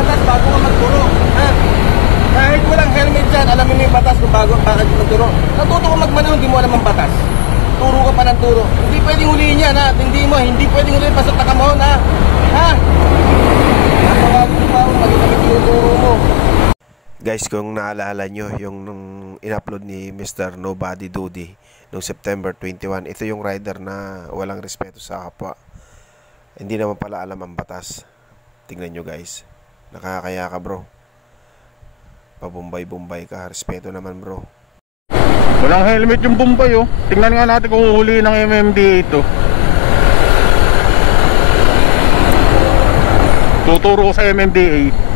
batas bago ka magturo. Ha? Kahit walang helmet dyan, alamin mo yung batas kung bago bakit magturo. Natuto ka magmanaw, hindi mo alam ang batas. Turo ka pa ng turo. Hindi pwedeng huliin yan, ha? Hindi pwedeng huliin pa sa takamon, ha? Ha? Natawagin mo pa ako, magiging yung turo mo. Guys, kung naalala nyo yung in-upload ni Mr. Nobody Duty noong September 21, ito yung rider na walang respeto sa kapwa. Hindi naman pala alam ang batas. Tingnan nyo guys, nakakaya ka bro. Pabumbay-bumbay ka, respeto naman bro. Walang helmet yung Bombay oh. Tingnan nga natin kung uhuli ng MMDA ito. Tuturo ko sa MMDA.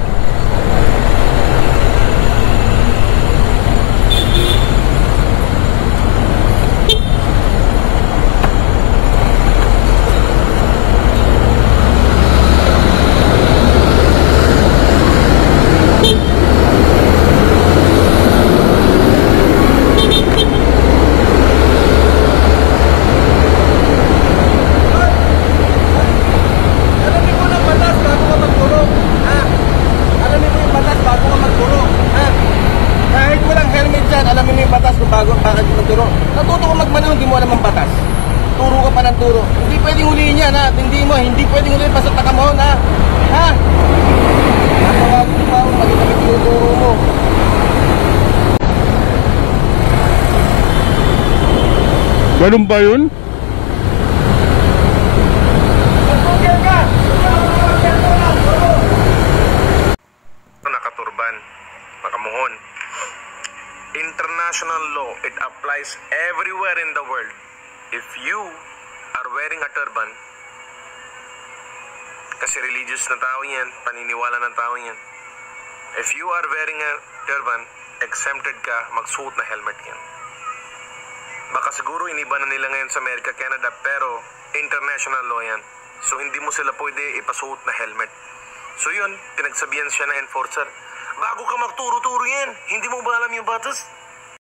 Alamin mo yung batas kung bago bakit magturo. Natuto ka magmanaw, hindi mo alam ang batas. Turo ka pa ng turo. Hindi pwedeng huliin yan, ha? Hindi pwedeng huliin pa sa takamon, ha? Ha? Natawagin mo pa ako, magiging yung turo mo. Ganun ba yun? Nakaturban, nakamuhon. International law, it applies everywhere in the world. If you are wearing a turban, kasi religious na tao yan, paniniwala ng tao yan. If you are wearing a turban, exempted ka, magsuot na helmet yan. Baka siguro iniba na nila ngayon sa America, Canada, pero international law yan. So hindi mo sila pwede ipasuot na helmet. So yun, pinagsabihan siya na enforcer. Bago ka magturo-turo yan, hindi mo ba alam yung batas?